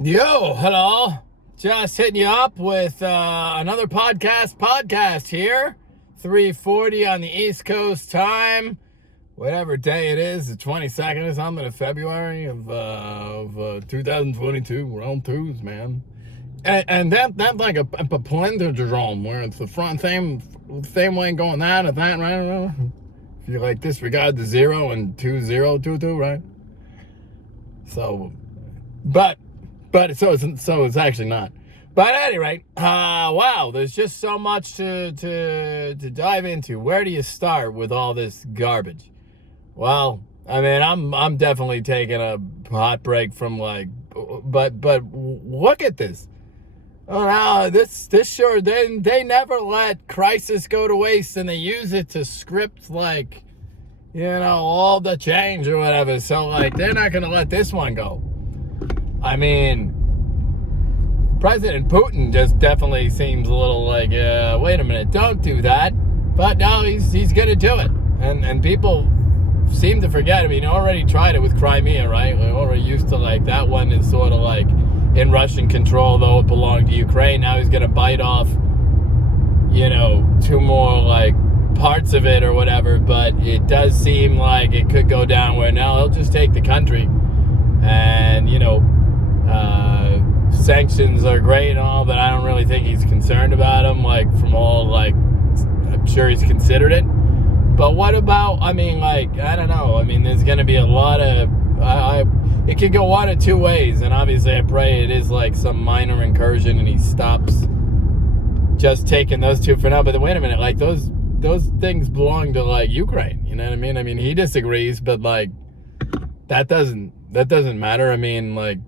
Yo, hello. Just hitting you up with another podcast here. 3:40 on the East Coast time. Whatever day it is, the 22nd or something of February of 2022. Round twos, man. And that's like a palindrome where it's the front same way going that and that, right? If you like disregard the 0 and 2022, right? So, but it's actually not. But at any rate, wow, there's just so much to dive into. Where do you start with all this garbage? Well, I mean, I'm definitely taking a hot break from but look at this. Oh no, this sure they never let crisis go to waste, and they use it to script all the change or whatever. So they're not gonna let this one go. I mean, President Putin just definitely seems a little wait a minute, don't do that. But no, he's gonna do it. And people seem to forget. I mean, he already tried it with Crimea, right? We're already used to that one is sort of in Russian control, though it belonged to Ukraine. Now he's gonna bite off, 2 more parts of it or whatever. But it does seem like it could go down where now he'll just take the country. And, sanctions are great and all, but I don't really think he's concerned about them, from all, I'm sure he's considered it. But what about, I don't know. I mean, there's going to be a lot of, it could go one of two ways, and obviously I pray it is some minor incursion and he stops just taking those two for now. But wait a minute, those things belong to, Ukraine, you know what I mean? I mean, he disagrees, but, that doesn't matter. I mean,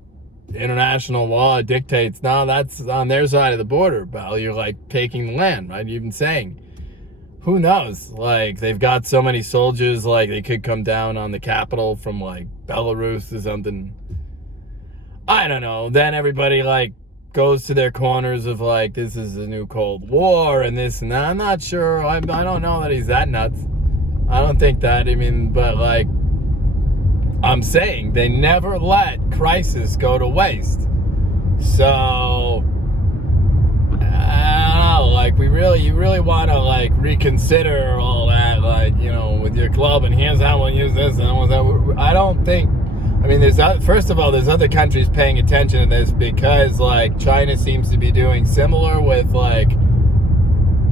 international law dictates, no, that's on their side of the border, pal. You're taking the land, right? You've been saying, who knows? They've got so many soldiers, they could come down on the capital from Belarus or something. I don't know. Then everybody goes to their corners of this is a new Cold War and this and that. I'm not sure. I don't know that he's that nuts. I don't think that. I mean, but I'm saying they never let crisis go to waste. So I don't know, you really want to reconsider all that, with your club, and here's how we'll use this, and I don't think. I mean, first of all, there's other countries paying attention to this because China seems to be doing similar with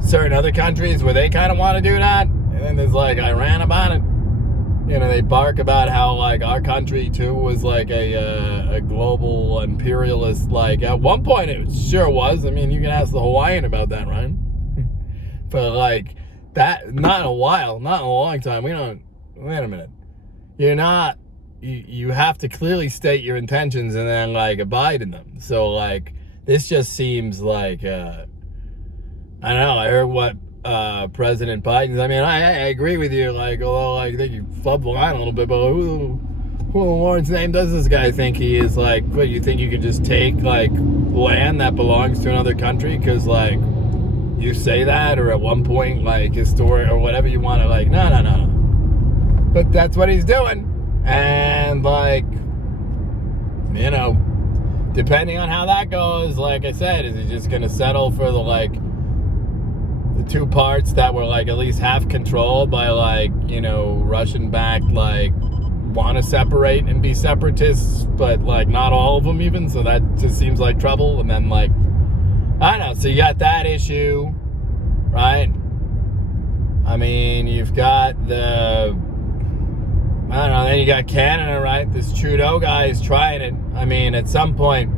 certain other countries where they kind of want to do that, and then there's Iran about it. They bark about how our country too was a global imperialist. At one point it sure was. I mean, you can ask the Hawaiian about that, right? But that, not in a while, not in a long time. We don't. Wait a minute. You're not. You have to clearly state your intentions and then abide in them. So this just seems I don't know. I heard what President Biden's. I mean, I agree with you. Although I think you flubbed the line a little bit, but who in Lord's name does this guy think he is? What, you think you could just take land that belongs to another country because you say that, or at one point historic or whatever you want to no. But that's what he's doing, and depending on how that goes, I said, is he just gonna settle for the two parts that were at least half controlled by Russian backed want to separate and be separatists, but not all of them even, so that just seems like trouble. And then I don't know, so you got that issue, right? I mean, you've got I don't know, then you got Canada, right? This Trudeau guy is trying it. I mean, at some point,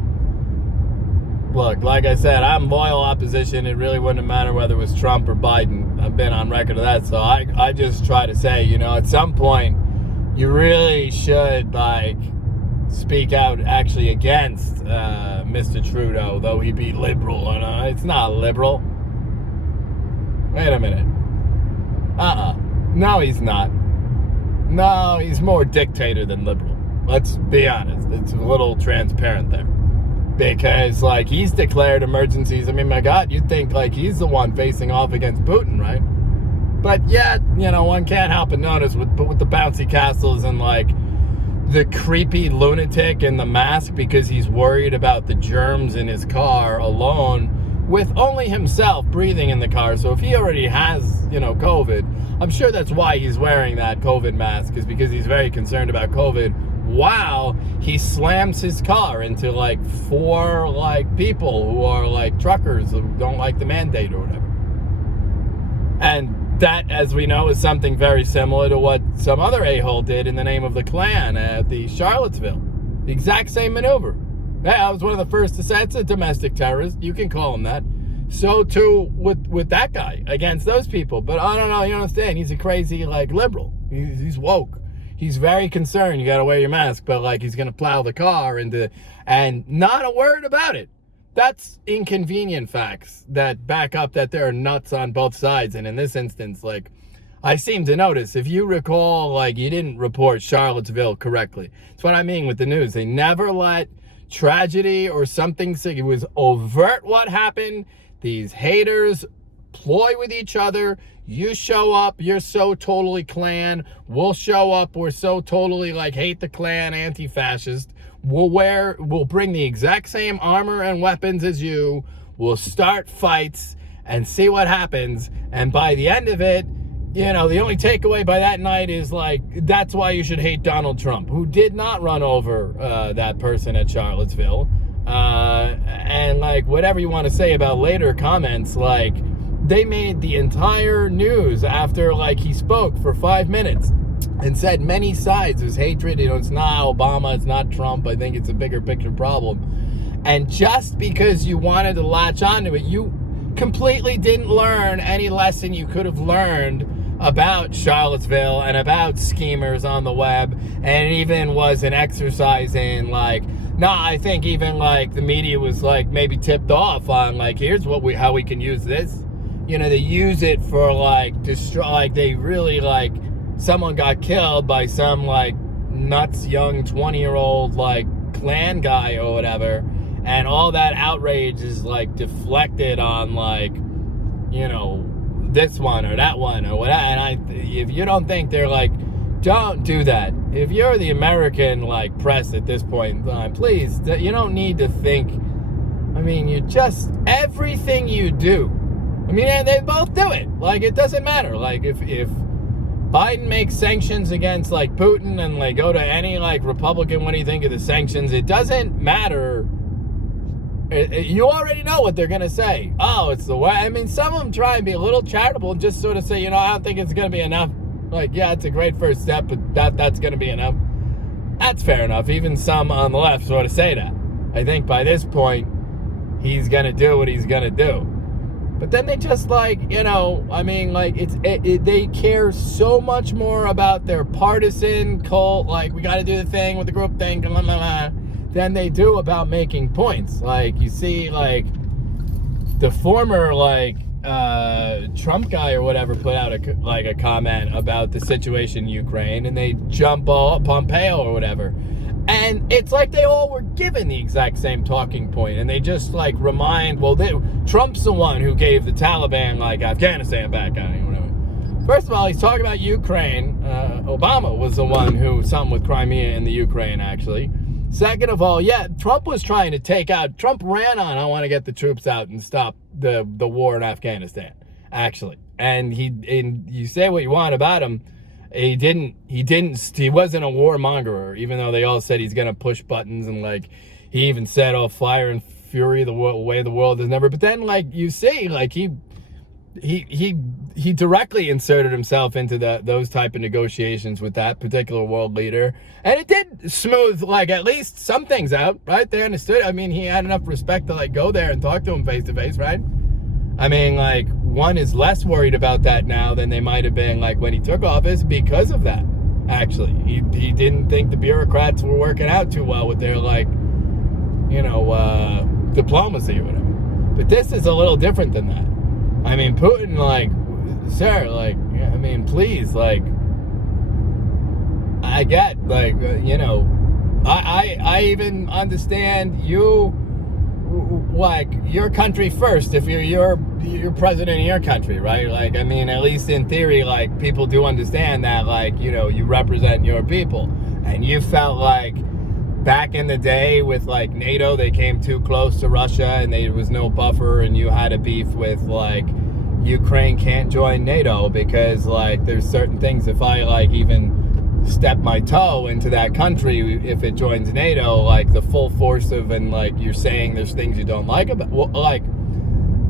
look, like I said, I'm loyal opposition. It really wouldn't matter whether it was Trump or Biden. I've been on record of that. So I just try to say, at some point, you really should, speak out actually against Mr. Trudeau, though he be liberal. And it's not liberal. Wait a minute. No, he's not. No, he's more dictator than liberal. Let's be honest. It's a little transparent there. Because, he's declared emergencies. I mean, my God, you'd think, he's the one facing off against Putin, right? But yet, one can't help but notice with the bouncy castles and, the creepy lunatic in the mask because he's worried about the germs in his car alone with only himself breathing in the car. So if he already has, COVID, I'm sure that's why he's wearing that COVID mask, is because he's very concerned about COVID, while he slams his car into like 4 like people who are like truckers who don't like the mandate or whatever. And that, as we know, is something very similar to what some other a-hole did in the name of the Klan at the Charlottesville. The exact same maneuver. Yeah, I was one of the first to say it's a domestic terrorist. You can call him that. So too with that guy against those people. But I don't know, you understand? He's a crazy like liberal. He's woke. He's very concerned. You got to wear your mask, but like he's gonna plow the car and not a word about it. That's inconvenient facts that back up that there are nuts on both sides. And in this instance, like, I seem to notice, if you recall, like, you didn't report Charlottesville correctly. That's what I mean with the news. They never let tragedy or something, it was overt what happened. These haters ploy with each other. You show up, you're so totally Klan. We'll show up, we're so totally, like, hate the Klan, anti-fascist. We'll bring the exact same armor and weapons as you. We'll start fights and see what happens. And by the end of it, the only takeaway by that night is like, that's why you should hate Donald Trump, who did not run over that person at Charlottesville. And like, whatever you want to say about later comments, like, they made the entire news after like he spoke for 5 minutes and said many sides. There's hatred, it's not Obama, it's not Trump. I think it's a bigger picture problem. And just because you wanted to latch onto it, you completely didn't learn any lesson you could have learned about Charlottesville and about schemers on the web. And it even was an exercise in like, I think even like the media was like maybe tipped off on like, here's how we can use this. They use it for like they really like, someone got killed by some like nuts young 20-year-old like Klan guy or whatever, and all that outrage is like deflected on like, this one or that one or whatever. And if you don't think they're like, don't do that. If you're the American like press at this point in time, please, you don't need to think. I mean, you just, everything you do, they both do it. Like, it doesn't matter. Like, if Biden makes sanctions against like Putin and like go to any like Republican, what do you think of the sanctions? It doesn't matter. You already know what they're going to say. Oh, it's the way. Some of them try and be a little charitable and just sort of say, I don't think it's going to be enough. Like, yeah, it's a great first step, but that's going to be enough. That's fair enough. Even some on the left sort of say that. I think by this point, he's going to do what he's going to do. But then they just like, they care so much more about their partisan cult, like we got to do the thing with the group thing, blah, blah, blah, than they do about making points. Like, you see, like, the former, like, Trump guy or whatever put out a comment about the situation in Ukraine, and they jump all Pompeo or whatever. And it's like they all were given the exact same talking point, and they just like remind, Trump's the one who gave the Taliban like Afghanistan back on it, whatever. First of all, he's talking about Ukraine. Obama was the one who, something with Crimea in the Ukraine, actually. Second of all, Trump was trying to Trump ran on, I want to get the troops out and stop the war in Afghanistan, actually. And you say what you want about him, he wasn't a warmonger, even though they all said he's going to push buttons, and like, he even said, fire and fury, the way the world has never, but then like, you see, like, he directly inserted himself into those type of negotiations with that particular world leader, and it did smooth like at least some things out, right? They understood. He had enough respect to like go there and talk to him face to face, right? Like, one is less worried about that now than they might have been like when he took office because of that. Actually, he didn't think the bureaucrats were working out too well with their like, diplomacy or whatever. But this is a little different than that. Putin, like, sir, like, please, like, I get, like, I even understand you, like, your country first, if you're president of your country, right? Like, at least in theory, like, people do understand that, like, you represent your people. and you felt like back in the day with like NATO, they came too close to Russia and there was no buffer, and you had a beef with like Ukraine can't join NATO because like there's certain things, if I like even step my toe into that country, if it joins NATO, like the full force of, and like you're saying there's things you don't like about, well, like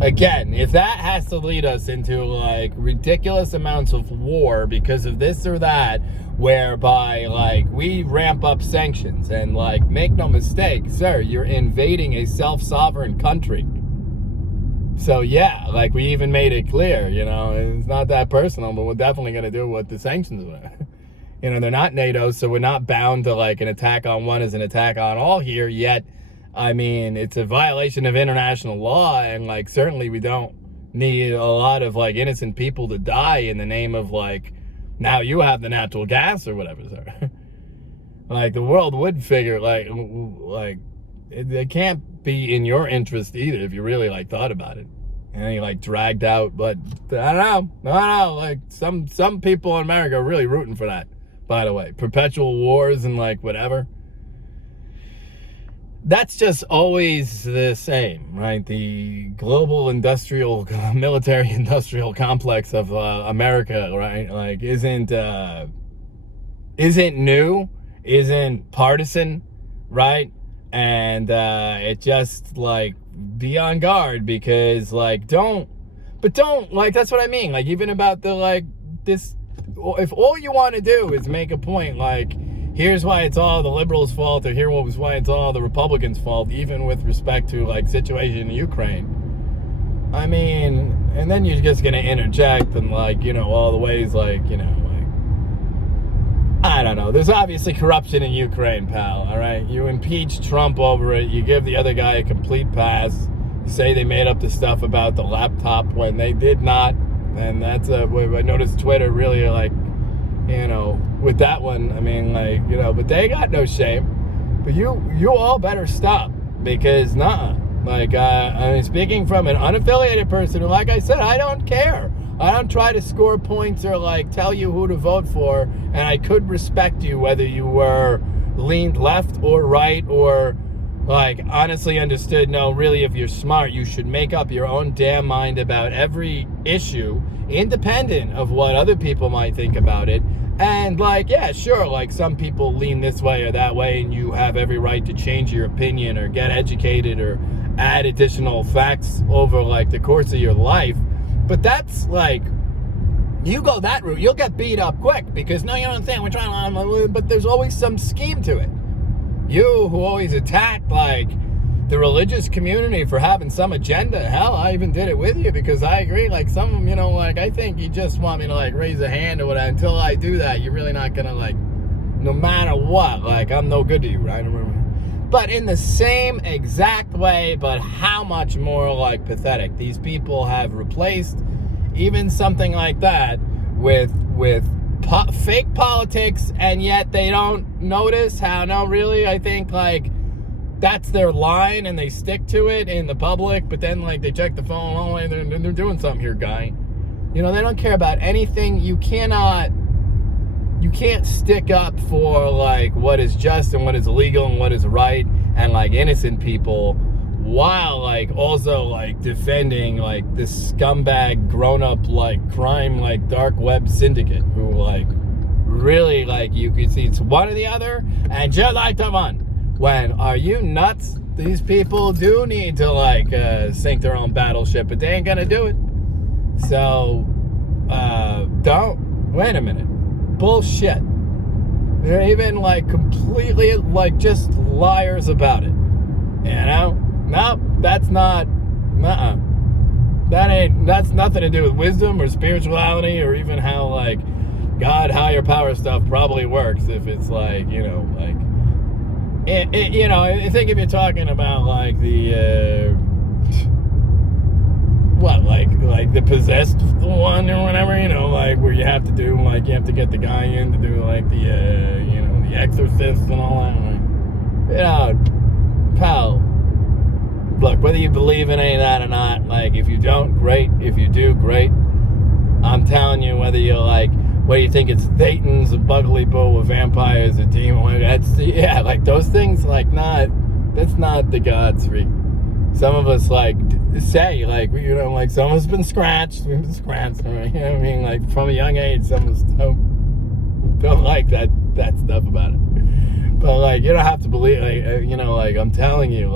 again, if that has to lead us into like ridiculous amounts of war because of this or that, whereby like we ramp up sanctions, and like make no mistake, sir, you're invading a self-sovereign country. So yeah, like we even made it clear, you know, it's not that personal, but we're definitely going to do what the sanctions were. You know, they're not NATO, so we're not bound to like an attack on one is an attack on all here, yet I mean, it's a violation of international law, and like certainly we don't need a lot of like innocent people to die in the name of like, now you have the natural gas or whatever, sir. Like the world would figure like it can't be in your interest either if you really like thought about it. And he like dragged out, but I don't know, like some people in America are really rooting for that, by the way. Perpetual wars and like whatever. That's just always the same, right? The global industrial, military industrial complex of America, right? Like isn't new, isn't partisan, right? And it just like be on guard, because like don't like, that's what I mean. Like even about the like this, if all you want to do is make a point like, here's why it's all the liberals' fault, or here's why it's all the Republicans' fault, even with respect to like situation in Ukraine. I mean, and then you're just gonna interject and like, you know, all the ways like, you know, like I don't know. There's obviously corruption in Ukraine, pal. All right, you impeach Trump over it. You give the other guy a complete pass. You say they made up the stuff about the laptop when they did not, and that's I noticed Twitter really like, you know, with that one, I mean, like, you know, but they got no shame. But you all better stop, because like, I mean, speaking from an unaffiliated person who, like I said, I don't care. I don't try to score points or like tell you who to vote for, and I could respect you whether you were leaned left or right, or like honestly understood, no, really, if you're smart, you should make up your own damn mind about every issue, independent of what other people might think about it. And like, yeah, sure, like some people lean this way or that way, and you have every right to change your opinion or get educated or add additional facts over like the course of your life. But that's like, you go that route, you'll get beat up quick, because no, you don't understand, we're trying to, but there's always some scheme to it. You who always attack like the religious community for having some agenda, hell, I even did it with you, because I agree, like some of them, you know, like I think you just want me to like raise a hand or whatever. Until I do that, you're really not gonna like, no matter what, like I'm no good to you, right? But in the same exact way, but how much more like pathetic. These people have replaced even something like that with fake politics, and yet they don't notice how, no, really, I think like that's their line and they stick to it in the public, but then like they check the phone, oh, they're doing something here, guy. You know, they don't care about anything. You can't stick up for like what is just and what is legal and what is right and like innocent people, while like also like defending like this scumbag grown-up like crime like dark web syndicate who like really like you could see it's one or the other. And just like the one, when are you nuts? These people do need to like sink their own battleship, but they ain't gonna do it. So don't wait a minute. Bullshit. They're even like completely like just liars about it. You know? No, that's not. That's nothing to do with wisdom or spirituality or even how like God, higher power stuff probably works. If it's like, you know, like you know, I think if you're talking about like the like the possessed one or whatever, you know, like where you have to do like you have to get the guy in to do like the you know, the exorcist and all that. Like, you know, pal, look, whether you believe in any of that or not, like if you don't, great. If you do, great. I'm telling you, whether what do you think? It's Thetans, a Buggly Bull, a vampire, a demon. Like those things, that's not the gods. Some of us say, like some of us been scratched. We've been scratched. Right? You know what I mean? Like from a young age, some of us don't like that stuff about it. But you don't have to believe, I'm telling you,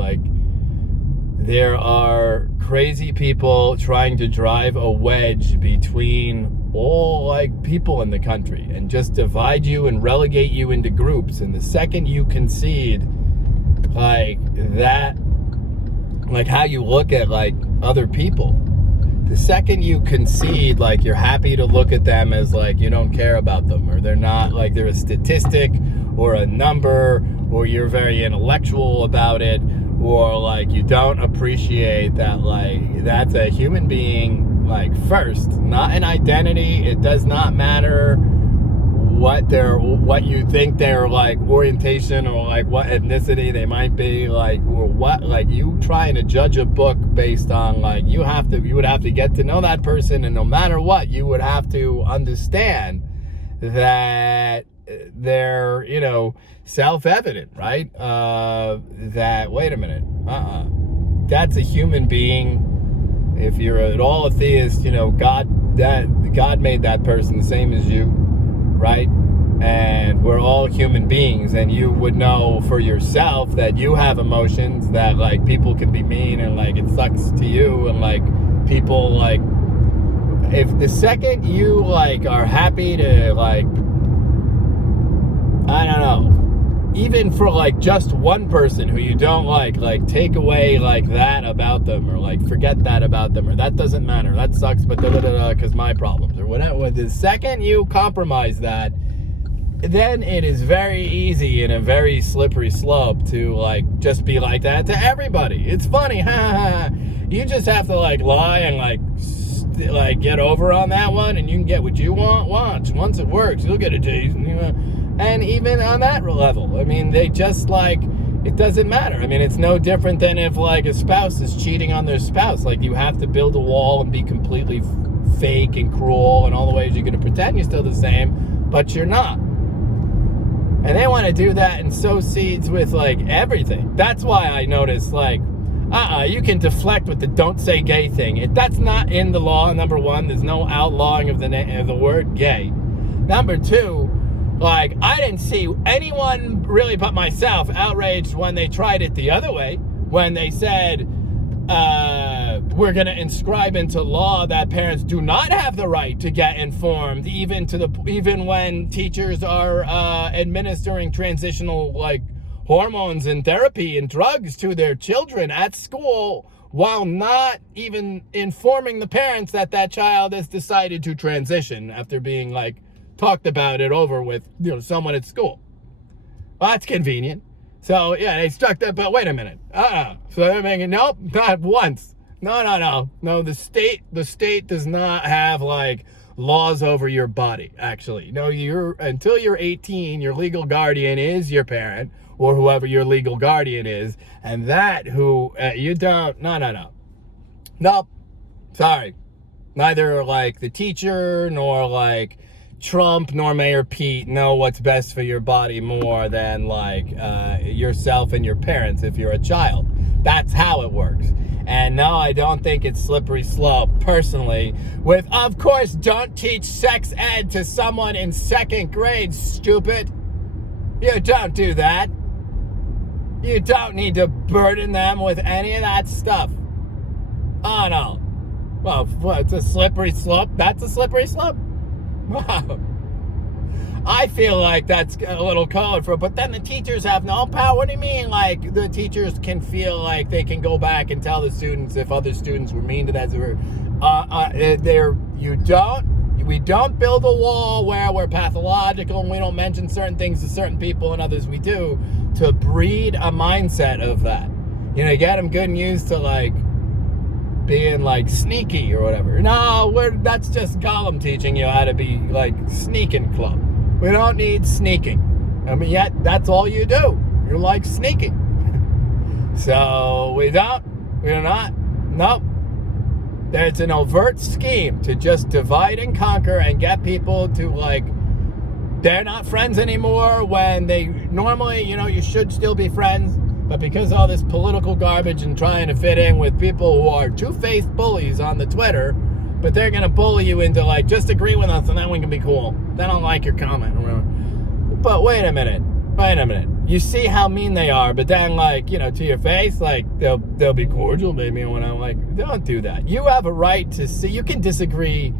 there are crazy people trying to drive a wedge between all people in the country and just divide you and relegate you into groups. And the second you concede that, how you look at other people, the second you concede you're happy to look at them as you don't care about them, or they're not they're a statistic or a number, or you're very intellectual about it, or you don't appreciate that that's a human being first, not an identity. It does not matter what you think their orientation or what ethnicity they might be, or what you trying to judge a book based on you would have to get to know that person, and no matter what, you would have to understand that they're self-evident, right? That wait a minute, that's a human being. If you're at all a theist, God made that person the same as you, right? And we're all human beings, and you would know for yourself that you have emotions, that people can be mean, and it sucks to you, and people if the second you are happy to I don't know, even for just one person who you don't like take away that about them, or forget that about them, or that doesn't matter, that sucks, but because my problems, or whatever. The second you compromise that, then it is very easy and a very slippery slope to just be like that to everybody. It's funny, you just have to lie and get over on that one, and you can get what you want. Watch, once it works, you'll get a G. And even on that level, I mean, they just it doesn't matter. I mean, it's no different than if a spouse is cheating on their spouse. You have to build a wall and be completely fake and cruel, and all the ways you're going to pretend you're still the same, but you're not. And they want to do that and sow seeds with everything. That's why I notice you can deflect with the don't say gay thing. That's not in the law, number one. There's no outlawing of the word gay. Number two, I didn't see anyone really but myself outraged when they tried it the other way, when they said, we're going to inscribe into law that parents do not have the right to get informed, even when teachers are administering transitional hormones and therapy and drugs to their children at school, while not even informing the parents that child has decided to transition after being talked about it over with someone at school. Well, that's convenient. So yeah, they struck that, but wait a minute. So they're making, nope, not once. No, the state does not have laws over your body, actually. No, until you're 18, your legal guardian is your parent, or whoever your legal guardian is, and that who you don't, nope, sorry. Neither the teacher nor Trump nor Mayor Pete know what's best for your body more than yourself and your parents if you're a child. That's how it works. And no, I don't think it's slippery slope, personally, with, of course, don't teach sex ed to someone in second grade, stupid. You don't do that. You don't need to burden them with any of that stuff. Oh, no. Well, it's a slippery slope. That's a slippery slope. Wow. I feel that's a little colorful, but then the teachers have no power. What do you mean? The teachers can feel they can go back and tell the students if other students were mean to that. We don't build a wall where we're pathological and we don't mention certain things to certain people and others we do, to breed a mindset of that. You get them good and used to being sneaky or whatever. No, that's just Gollum teaching you how to be sneaking club. We don't need sneaking. I mean, yet that's all you do. You're sneaking. So we're not. Nope. There's an overt scheme to just divide and conquer and get people to, like, they're not friends anymore when they normally, you should still be friends. But because all this political garbage and trying to fit in with people who are two-faced bullies on the Twitter, but they're going to bully you into, like, just agree with us and then we can be cool. They don't like your comment or whatever. But wait a minute. You see how mean they are, but then, like, to your face, like, they'll be cordial, maybe, and when I'm like, don't do that. You have a right to see. You can disagree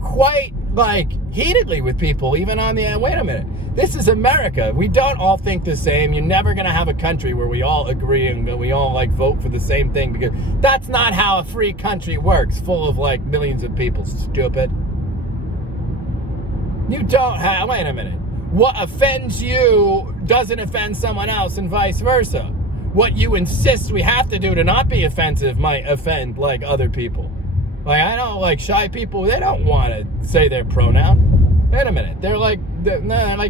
quite, like, heatedly with people, even on the wait a minute. This is America. We don't all think the same. You're never going to have a country where we all agree and we all, like, vote for the same thing, because that's not how a free country works, full of, like, millions of people, stupid. You don't have, wait a minute. What offends you doesn't offend someone else and vice versa. What you insist we have to do to not be offensive might offend, like, other people. Like, I know, like, shy people, they don't want to say their pronoun. Wait a minute. They're like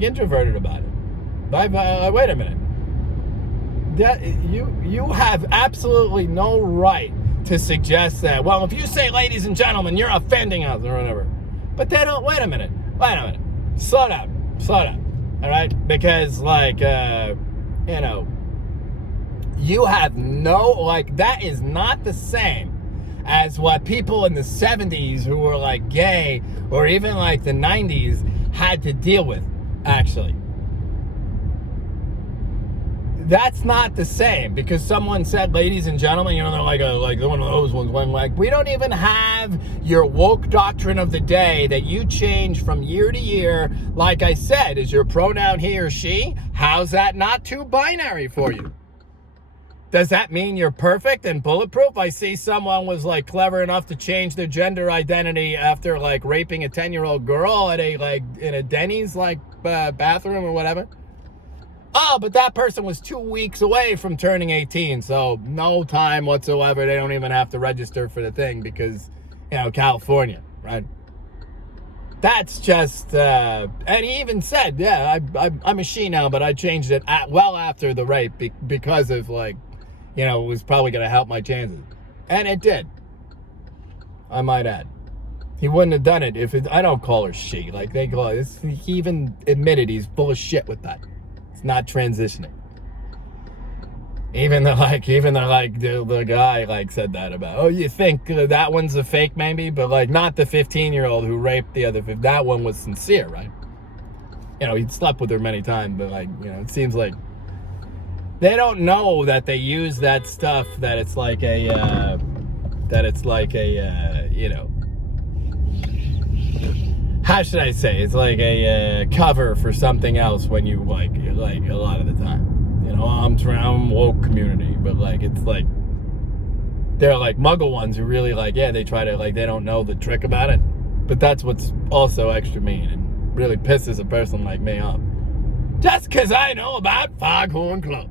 introverted about it. Wait a minute. You have absolutely no right to suggest that, well, if you say ladies and gentlemen, you're offending us or whatever. But they don't, wait a minute. Slow down. All right? Because, like, you have no, like, that is not the same as what people in the 70s who were, like, gay, or even, like, the 90s had to deal with, actually. That's not the same, because someone said, ladies and gentlemen, they're like one of those ones, when, like, we don't even have your woke doctrine of the day that you change from year to year. Like I said, is your pronoun he or she? How's that not too binary for you? Does that mean you're perfect and bulletproof? I see someone was, like, clever enough to change their gender identity after, like, raping a 10-year-old girl at in a Denny's, like, bathroom or whatever. Oh, but that person was 2 weeks away from turning 18, so no time whatsoever. They don't even have to register for the thing because, California, right? That's just, and he even said, yeah, I'm a she now, but I changed it well after the rape because of, like, it was probably going to help my chances. And it did. I might add. He wouldn't have done it if I don't call her she. Like, they call it, he even admitted he's full of shit with that. It's not transitioning. Even the guy, like, said that about, oh, you think that one's a fake maybe? But, like, not the 15-year-old who raped the other 15. That one was sincere, right? He'd slept with her many times, but, like, it seems like they don't know that they use that stuff, that it's like a, how should I say? It's like a cover for something else when you, like a lot of the time. I'm woke community, but, like, it's like, they're like muggle ones who really, like, yeah, they try to, like, they don't know the trick about it. But that's what's also extra mean and really pisses a person like me off. Just because I know about Foghorn Club.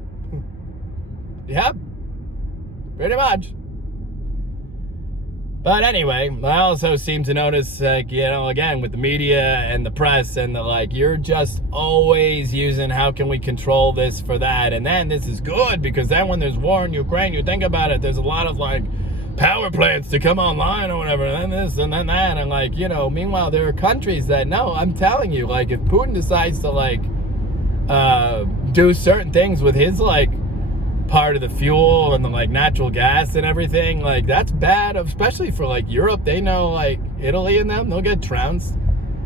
Yep, pretty much. But anyway, I also seem to notice, like, again, with the media and the press and the, like, you're just always using how can we control this for that. And then this is good because then when there's war in Ukraine, you think about it, there's a lot of, like, power plants to come online or whatever, and then this and then that. And, like, meanwhile, there are countries that, no, I'm telling you, like, if Putin decides to, like, do certain things with his, like, part of the fuel and the, like, natural gas and everything, like, that's bad, especially for, like, Europe. They know, like, Italy and them, they'll get trounced.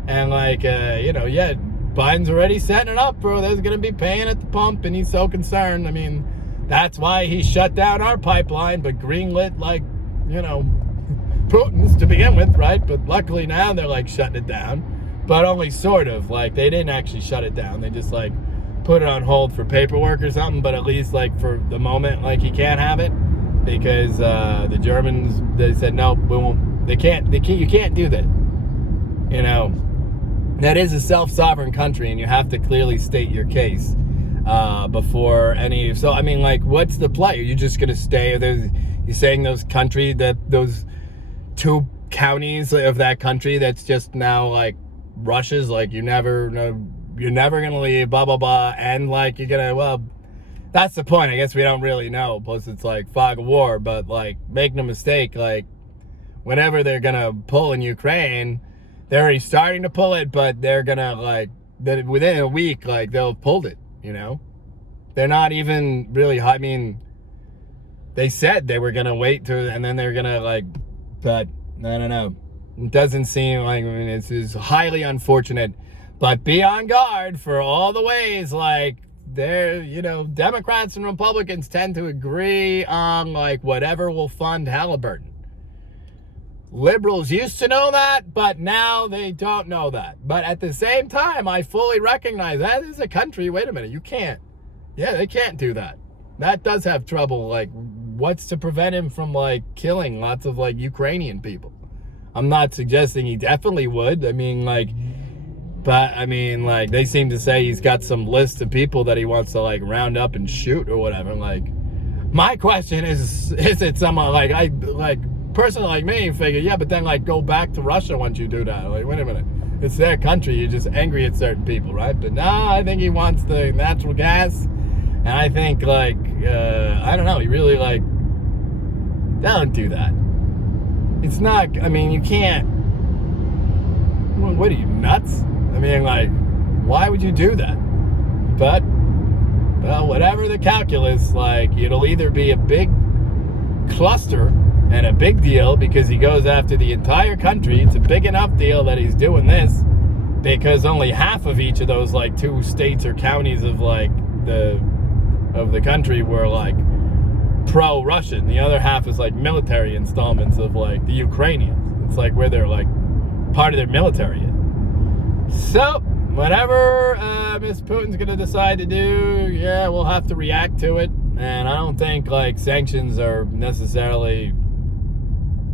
And, like, Biden's already setting it up, bro. There's gonna be pain at the pump, and he's so concerned. I mean, that's why he shut down our pipeline, but greenlit, like, Putin's to begin with, right? But luckily now they're, like, shutting it down, but only sort of. Like, they didn't actually shut it down. They just, like, put it on hold for paperwork or something, but at least, like, for the moment, like, he can't have it because the Germans, they said no, we won't. You can't do that. That is a self-sovereign country, and you have to clearly state your case before any. So I mean, like, what's the play? Are you just gonna stay? You're saying those two counties of that country that's just now, like, Russia's, like, you're never gonna leave, blah blah blah, and, like, you're gonna, well, that's the point. I guess we don't really know. Plus, it's like fog of war. But, like, make no mistake, like, whenever they're gonna pull in Ukraine, they're already starting to pull it, but they're gonna like within a week, like they'll have pulled it. They're not even really. I mean, they said they were gonna wait to, and then they're gonna like, but I don't know. It doesn't seem like. I mean, it's highly unfortunate, but be on guard for all the ways like. Democrats and Republicans tend to agree on like whatever will fund Halliburton. Liberals used to know that, but now they don't know that. But at the same time, I fully recognize that is a country. Wait a minute, you can't. Yeah, they can't do that. That does have trouble. Like, what's to prevent him from like killing lots of like Ukrainian people? I'm not suggesting he definitely would. I mean, like. But, I mean, like, they seem to say he's got some list of people that he wants to, like, round up and shoot or whatever. Like, my question is it someone, person like me figure, yeah, but then, like, go back to Russia once you do that. Like, wait a minute. It's their country. You're just angry at certain people, right? But, no, I think he wants the natural gas. And I think, like, I don't know. He really, like, don't do that. It's not, I mean, you can't. What are you, nuts? I mean, like, why would you do that? But, well, whatever the calculus, like, it'll either be a big cluster and a big deal because he goes after the entire country. It's a big enough deal that he's doing this because only half of each of those, like, 2 states or counties of, like, the country were, like, pro-Russian. The other half is, like, military installments of, like, the Ukrainians. It's, like, where they're, like, part of their military is. So, whatever Miss Putin's going to decide to do, yeah, we'll have to react to it. And I don't think, like, sanctions are necessarily,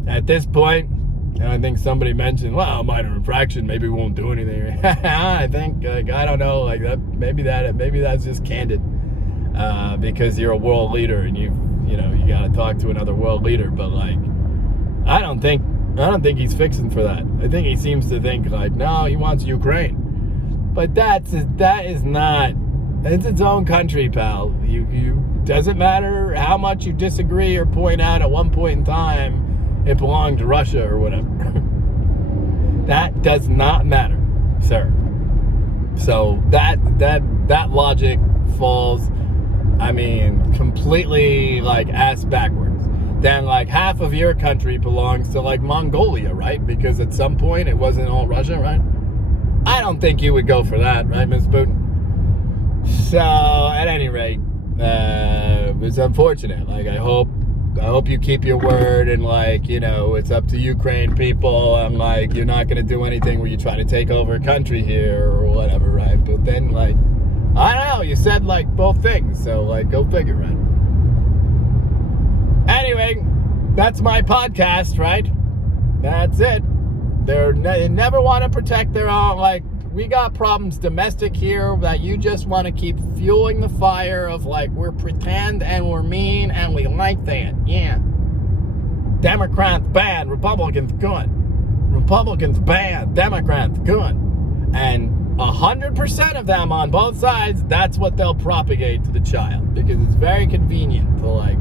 at this point, and I think somebody mentioned, well, minor infraction, maybe we won't do anything. I think, like, I don't know, like, that maybe that's just candid. Because you're a world leader and you got to talk to another world leader. But, like, I don't think he's fixing for that. I think he seems to think like, no, he wants Ukraine. But that is not. It's its own country, pal. You doesn't matter how much you disagree or point out at one point in time it belonged to Russia or whatever. That does not matter, sir. So that logic falls, I mean, completely like ass backwards. Then like half of your country belongs to like Mongolia, right? Because at some point it wasn't all Russia, right? I don't think you would go for that, right, Ms. Putin? So at any rate, it's unfortunate. Like I hope you keep your word and like, it's up to Ukraine people and like you're not gonna do anything where you try to take over a country here or whatever, right? But then like, I don't know, you said like both things, so like go figure, right? Anyway, that's my podcast, right? That's it. They never want to protect their own. Like, we got problems domestic here that you just want to keep fueling the fire of, like, we're pretend and we're mean and we like that. Yeah. Democrats bad, Republicans good. Republicans bad, Democrats good. And 100% of them on both sides, that's what they'll propagate to the child. Because it's very convenient to, like,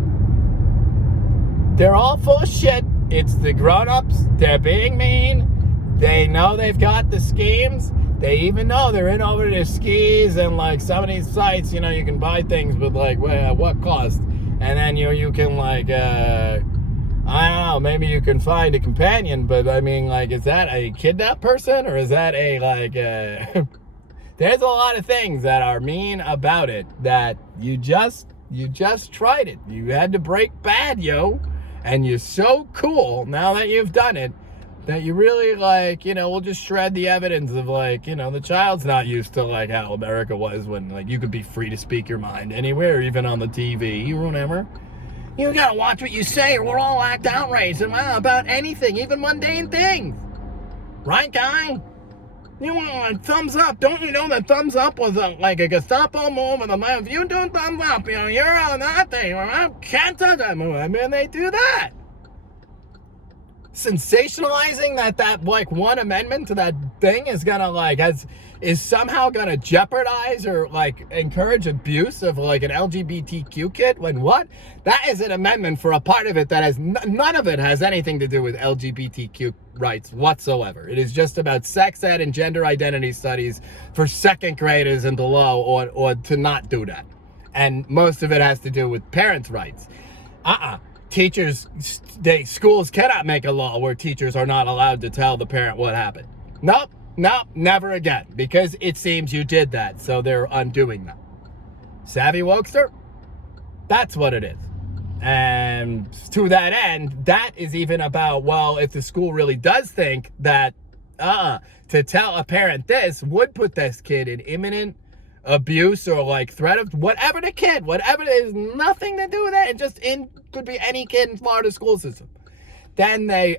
they're all full of shit. It's the grown-ups. They're being mean. They know they've got the schemes. They even know they're in over their skis and like some of these sites, you can buy things with like what cost, and then you can like I don't know, maybe you can find a companion, but I mean like, is that a kidnapped person or is that a like? There's a lot of things that are mean about it that you just tried it. You had to break bad, yo. And you're so cool now that you've done it that you really like, we'll just shred the evidence of like, the child's not used to like how America was when like you could be free to speak your mind anywhere, even on the TV or whatever. You gotta watch what you say or we'll all act outraged about anything, even mundane things. Right, guy? You want a thumbs up. Don't you know that thumbs up was like a Gestapo move? And if you do thumbs up, you're on that thing. I can't touch that move. I mean, they do that. Sensationalizing that like one amendment to that thing is gonna is somehow gonna jeopardize or encourage abuse of an LGBTQ kid, when what? That is an amendment for a part of it that has none of it has anything to do with LGBTQ rights whatsoever. It is just about sex ed and gender identity studies for second graders and below, or to not do that. And most of it has to do with parents' rights. Schools cannot make a law where teachers are not allowed to tell the parent what happened. Nope, never again, because it seems you did that, so they're undoing that. Savvy wokester? That's what it is. And to that end, that is even about, well, if the school really does think that to tell a parent this would put this kid in imminent abuse or threat of whatever it is, nothing to do with that, it could be any kid in Florida school system. Then they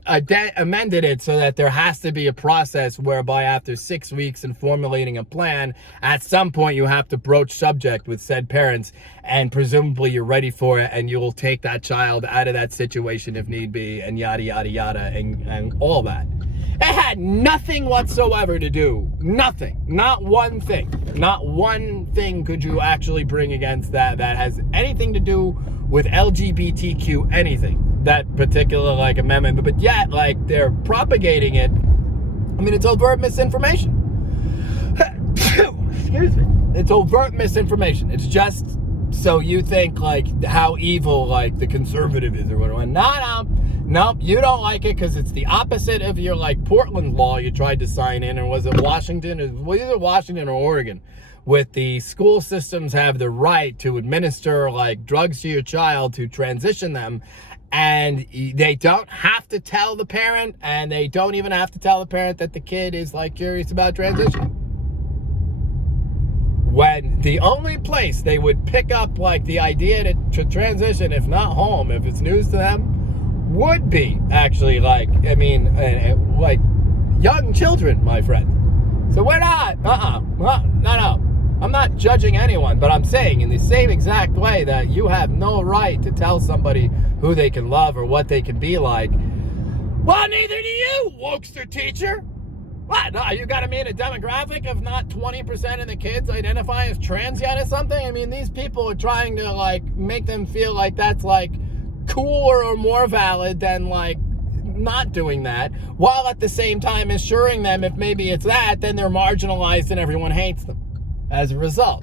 amended it so that there has to be a process whereby after 6 weeks in formulating a plan, at some point you have to broach subject with said parents, and presumably you're ready for it, and you will take that child out of that situation if need be, and yada, yada, yada, and all that. It had nothing whatsoever to do. Nothing. Not one thing. Not one thing could you actually bring against that has anything to do with LGBTQ anything. That particular amendment. But yet, they're propagating it. I mean, it's overt misinformation. Excuse me. It's overt misinformation. It's just so you think how evil the conservative is or whatever. No, you don't like it because it's the opposite of your Portland law you tried to sign in, or was it Washington? It was either Washington or Oregon, with the school systems have the right to administer drugs to your child to transition them, and they don't have to tell the parent, and they don't even have to tell the parent that the kid is curious about transition. When the only place they would pick up the idea to transition, if not home, if it's news to them, would be actually young children, my friend. So we're not, no. I'm not judging anyone, but I'm saying in the same exact way that you have no right to tell somebody who they can love or what they can be like. Well, neither do you, wokester teacher. What? No, you got to meet a demographic of not 20% of the kids identify as trans yet or something? I mean, these people are trying to make them feel like that's cooler or more valid than not doing that, while at the same time assuring them if maybe it's that, then they're marginalized and everyone hates them as a result.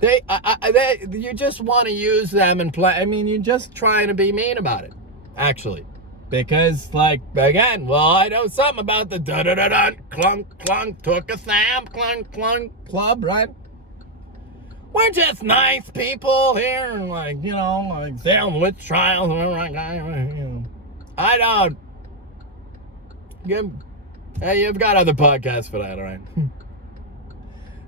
You just want to use them and play. I mean, you're just trying to be mean about it, actually. Because, again, well, I know something about the da-da-da-dun, clunk, clunk, took a Sam, clunk, clunk club, right? We're just nice people here, and Salem witch trials, I don't. Hey, you've got other podcasts for that, all right?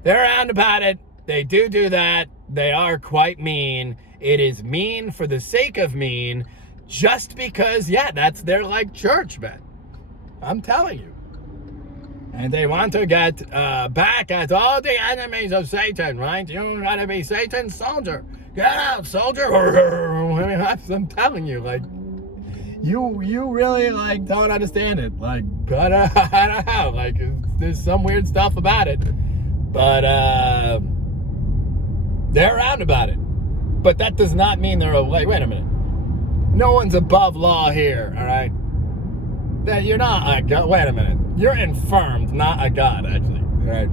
They're around about it. They do that. They are quite mean. It is mean for the sake of mean, just because, that's their church, man. I'm telling you. And they want to get back at all the enemies of Satan, right? You gotta be Satan's soldier. Get out, soldier. I'm telling you, you really don't understand it. I don't know. There's some weird stuff about it. But they're around about it. But that does not mean they're wait a minute. No one's above law here, all right? That you're not a god. Wait a minute. You're infirmed, not a god, actually. All right?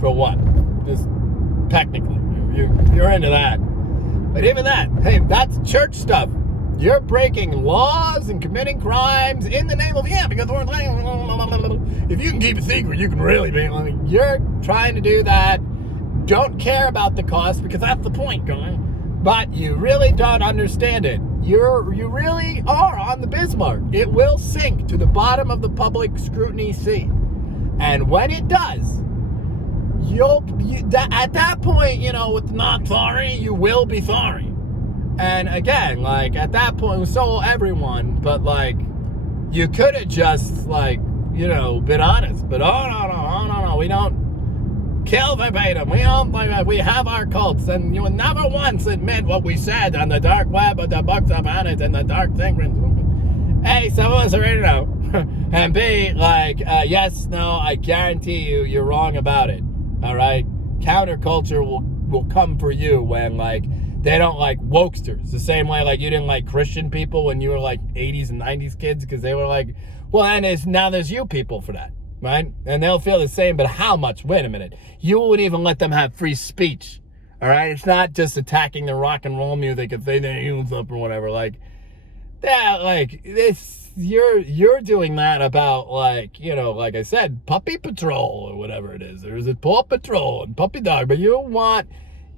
For what? Just technically. You're into that. But even that, hey, that's church stuff. You're breaking laws and committing crimes in the name of, because we're if you can keep a secret, you can really be. You're trying to do that. Don't care about the cost, because that's the point, going. But you really don't understand it. You really are on the Bismarck. It will sink to the bottom of the public scrutiny sea. And when it does, at that point, with not sorry, you will be sorry. And again, at that point, so will everyone, but you could have just been honest. But no, we don't kill verbatim. We don't we have our cults, and you will never once admit what we said on the dark web or the books about it and the dark thing. A, some of us already know. And B, like, yes, no, I guarantee you're wrong about it. All right? Counterculture will come for you when, like, they don't like wokesters. The same way, like, you didn't like Christian people when you were, like, 80s and 90s kids because they were like, well, and now there's you people for that, right? And they'll feel the same, but how much? Wait a minute. You wouldn't even let them have free speech, all right? It's not just attacking the rock and roll music if they didn't up or whatever. Like, yeah, like, this, you're doing that about, like, you know, like I said, Puppy Patrol or whatever it is. There's a Paw Patrol and Puppy Dog, but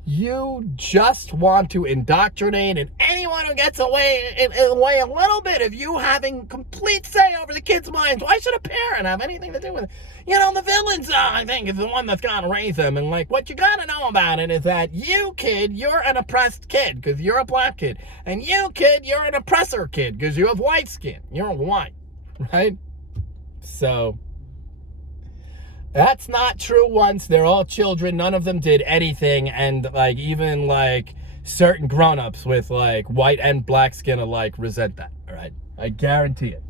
you just want to indoctrinate, and anyone who gets away a little bit of you having complete say over the kids' minds. Why should a parent have anything to do with it? You know, the villains, I think, is the one that's got to raise them. And, like, what you got to know about it is that you, kid, you're an oppressed kid because you're a black kid. And you, kid, you're an oppressor kid because you have white skin. You're white, right? So that's not true once. They're all children. None of them did anything. And, like, even, like, certain grown-ups with, like, white and black skin alike resent that, all right? I guarantee it.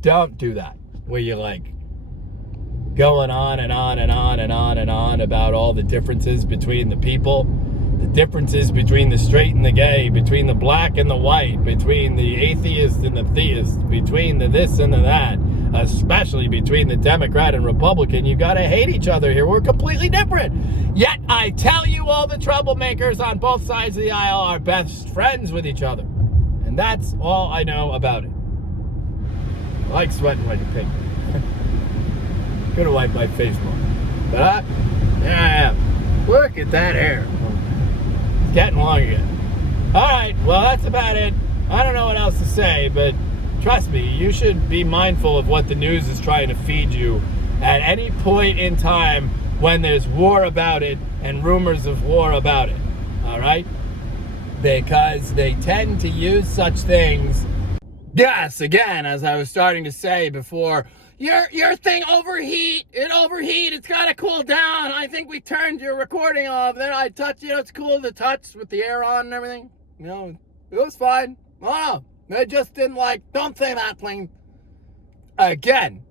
Don't do that where you're, like, going on and on and on and on and on about all the differences between the people, the differences between the straight and the gay, between the black and the white, between the atheist and the theist, between the this and the that, especially between the Democrat and Republican. You gotta hate each other here. We're completely different. Yet I tell you, all the troublemakers on both sides of the aisle are best friends with each other. And that's all I know about it. I like sweating like a pig. Could have wiped my face more. But there I am. Look at that hair. It's getting long again. All right, well, that's about it. I don't know what else to say, but trust me, you should be mindful of what the news is trying to feed you at any point in time when there's war about it and rumors of war about it. All right? Because they tend to use such things. Yes, again, as I was starting to say before, your thing overheat. It overheat. It's got to cool down. I think we turned your recording off. Then I touched, it's cool to touch with the air on and everything. You know, it was fine. Oh, they just didn't don't say that, please. Again,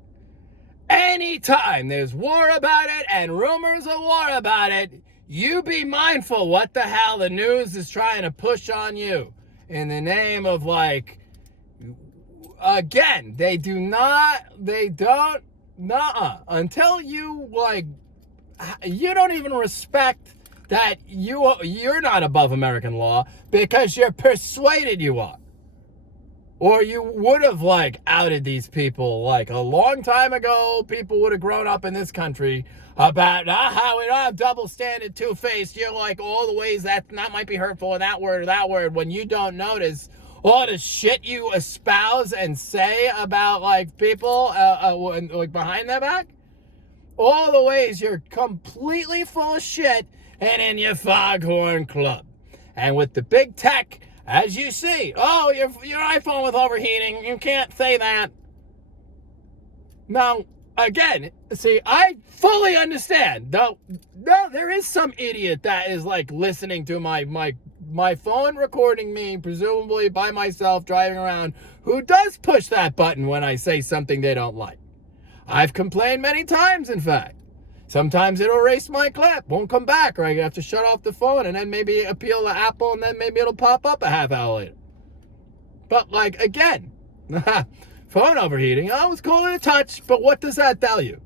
anytime there's war about it and rumors of war about it, you be mindful what the hell the news is trying to push on you in the name of, again, until you, you don't even respect that you're not above American law because you're persuaded you are. Or you would have, outed these people, a long time ago. People would have grown up in this country about how we don't have double standard, two-faced. You're all the ways that might be hurtful in that word or that word, when you don't notice all the shit you espouse and say about, people behind their back. All the ways you're completely full of shit and in your foghorn club. And with the big tech, as you see, your iPhone was overheating. You can't say that. Now, again, see, I fully understand. No, there is some idiot that is listening to my phone recording me, presumably by myself driving around, who does push that button when I say something they don't like. I've complained many times, in fact. Sometimes it'll erase my clip, won't come back, or I have to shut off the phone and then maybe appeal to Apple and then maybe it'll pop up a half hour later. But again, phone overheating, it's cool to touch, but what does that tell you?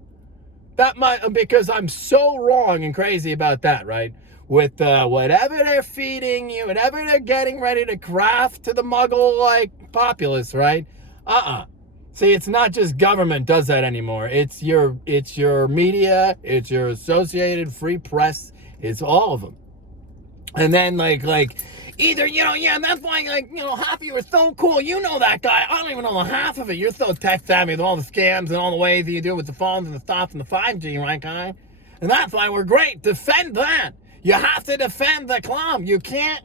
That might, because I'm so wrong and crazy about that, right? With whatever they're feeding you, whatever they're getting ready to craft to the muggle populace, right? See, it's not just government does that anymore. It's your media, it's your Associated Free Press, it's all of them. And then either, that's why, half of you are so cool. You know that guy. I don't even know the half of it. You're so tech savvy with all the scams and all the ways that you do with the phones and the stuff and the 5G, right, guy? And that's why we're great. Defend that. You have to defend the club. You can't,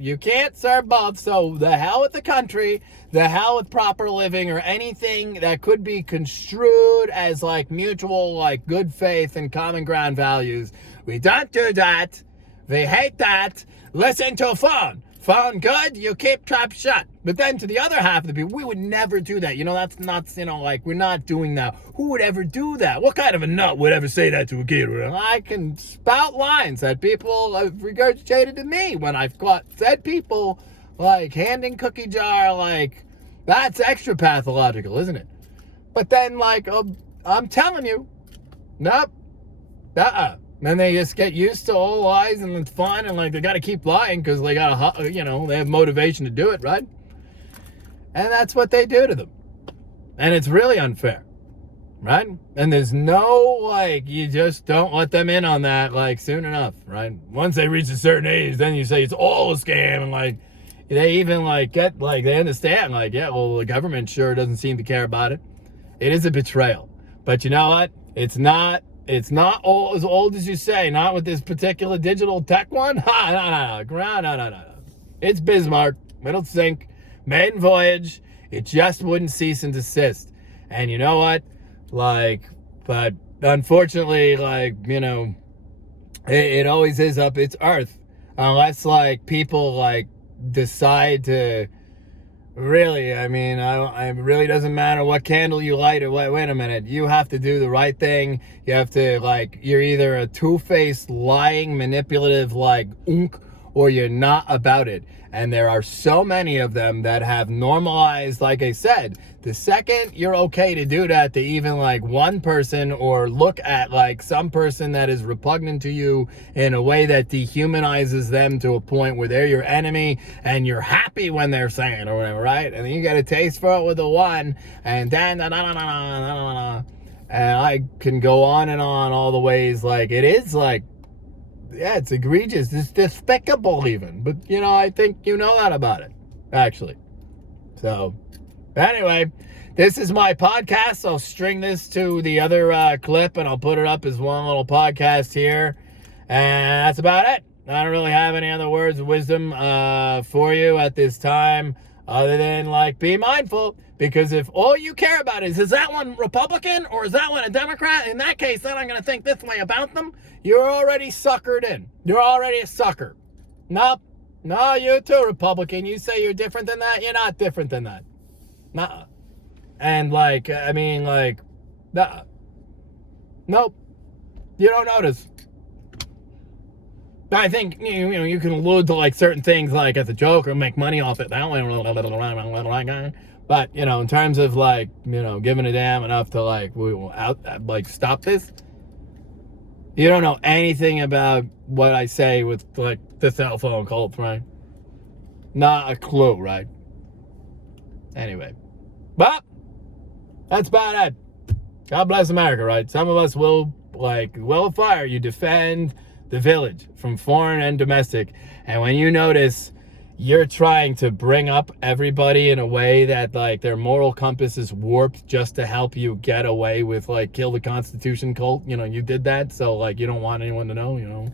you can't serve both. So the hell with the country, the hell with proper living or anything that could be construed as mutual, good faith and common ground values. We don't do that. They hate that. Listen to a phone. found good, you keep trap shut. But then to the other half of the people, we would never do that. That's not, like, we're not doing that. Who would ever do that? What kind of a nut would ever say that to a kid? I can spout lines that people have regurgitated to me when I've said people, like, handing cookie jar, like, that's extra pathological, isn't it? But then, like, I'm telling you, nope, Then they just get used to all lies, and it's fun, and like they got to keep lying because they got they have motivation to do it, right? And that's what they do to them, and it's really unfair, right? And there's no, like, you just don't let them in on that, like, soon enough, right? Once they reach a certain age, then you say it's all a scam, and like they even like get, like, they understand, like, yeah, well, the government sure doesn't seem to care about it. It is a betrayal, but you know what? It's not all as old as you say. Not with this particular digital tech one. No. It's Bismarck, middle sink, maiden voyage. It just wouldn't cease and desist. And you know what? Like, but unfortunately, like, it always is up its earth. Unless, like, people, like, decide to really, it really doesn't matter what candle you light or what. Wait a minute. You have to do the right thing. You have to, like, you're either a two-faced, lying, manipulative, like, or you're not about it. And there are so many of them that have normalized, like I said, the second you're okay to do that to even, like, one person, or look at, like, some person that is repugnant to you in a way that dehumanizes them to a point where they're your enemy and you're happy when they're saying or whatever, right? And then you get a taste for it with the one, and then and I can go on and on all the ways, like, it is, like, yeah, it's egregious. It's despicable even. But, I think you know that about it, actually. So, anyway, this is my podcast. I'll string this to the other clip, and I'll put it up as one little podcast here. And that's about it. I don't really have any other words of wisdom for you at this time, other than, like, be mindful. Because if all you care about is that one Republican or is that one a Democrat? In that case, then I'm going to think this way about them. You're already suckered in. You're already a sucker. Nope. No, you too, Republican. You say you're different than that? You're not different than that. Nuh-uh. And, like, nuh-uh. Nope. You don't notice. I think, you can allude to, like, certain things, like, as a joke or make money off it that way. But, in terms of, like, giving a damn enough to, like, stop this, you don't know anything about what I say with, like, the cell phone cult, right? Not a clue, right? Anyway. But that's about it. God bless America, right? Some of us will fire. You defend the village from foreign and domestic. And when you notice you're trying to bring up everybody in a way that, like, their moral compass is warped just to help you get away with, like, kill the Constitution cult. You did that, so, like, you don't want anyone to know.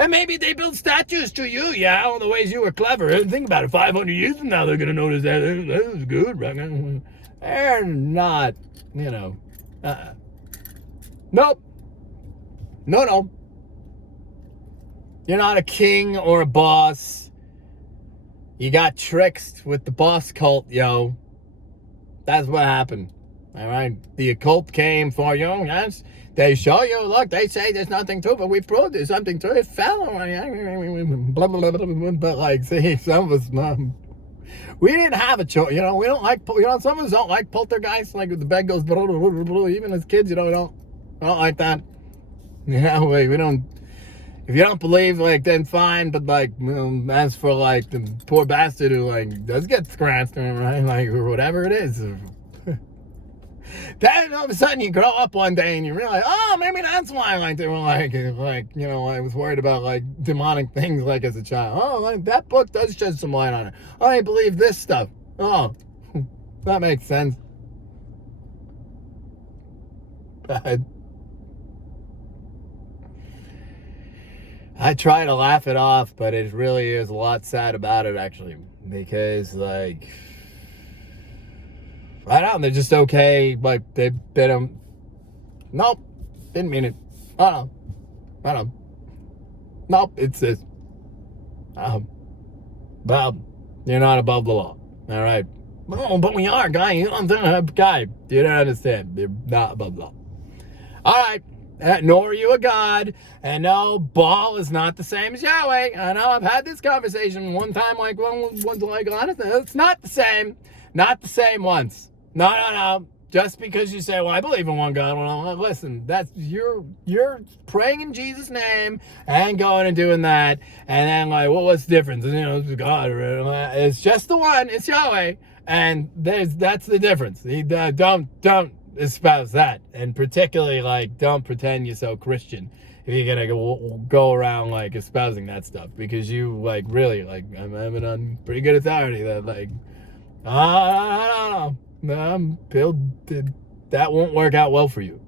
And maybe they build statues to you, yeah, all the ways you were clever. And think about it, 500 years from now, they're going to notice that was good, right? They're not, Nope. No. You're not a king or a boss. You got tricked with the boss cult, yo. That's what happened. All right? The occult came for you, yes? They show you, look, they say there's nothing to it, but we proved there's something to it. It fell. Blah, blah, blah, blah. But, like, see, some of us, we didn't have a choice. We don't like, some of us don't like poltergeists. Like, the bed goes, blah, blah, blah, blah. Even as kids, we don't like that. We don't. If you don't believe, like, then fine, but, like, as for, like, the poor bastard who, like, does get scratched, right, like, or whatever it is, then all of a sudden you grow up one day and you realize, oh, maybe that's why, like, they were, like, I was worried about, like, demonic things, like, as a child. Oh, like, that book does shed some light on it. Oh, I believe this stuff. Oh, that makes sense. I try to laugh it off, but it really is a lot sad about it, actually. Because, like, I don't know, they're just okay. Like, they bit him. Nope, didn't mean it. I don't know. Nope, it's this. Well, you're not above the law. All right. Oh, but we are, guy. You don't understand. You're not above the law. All right. Nor are you a god. And no, Baal is not the same as Yahweh. I know I've had this conversation one time, like, honestly, it's not the same. Not the same once. No. Just because you say, well, I believe in one God. Well, listen, that's you're praying in Jesus' name and going and doing that. And then, like, well, what's the difference? It's God. It's just the one. It's Yahweh. And that's the difference. Don't espouse that, and particularly, like, don't pretend you're so Christian if you're gonna go around, like, espousing that stuff, because you, like, really, like, I'm having on pretty good authority that, like, no, that won't work out well for you.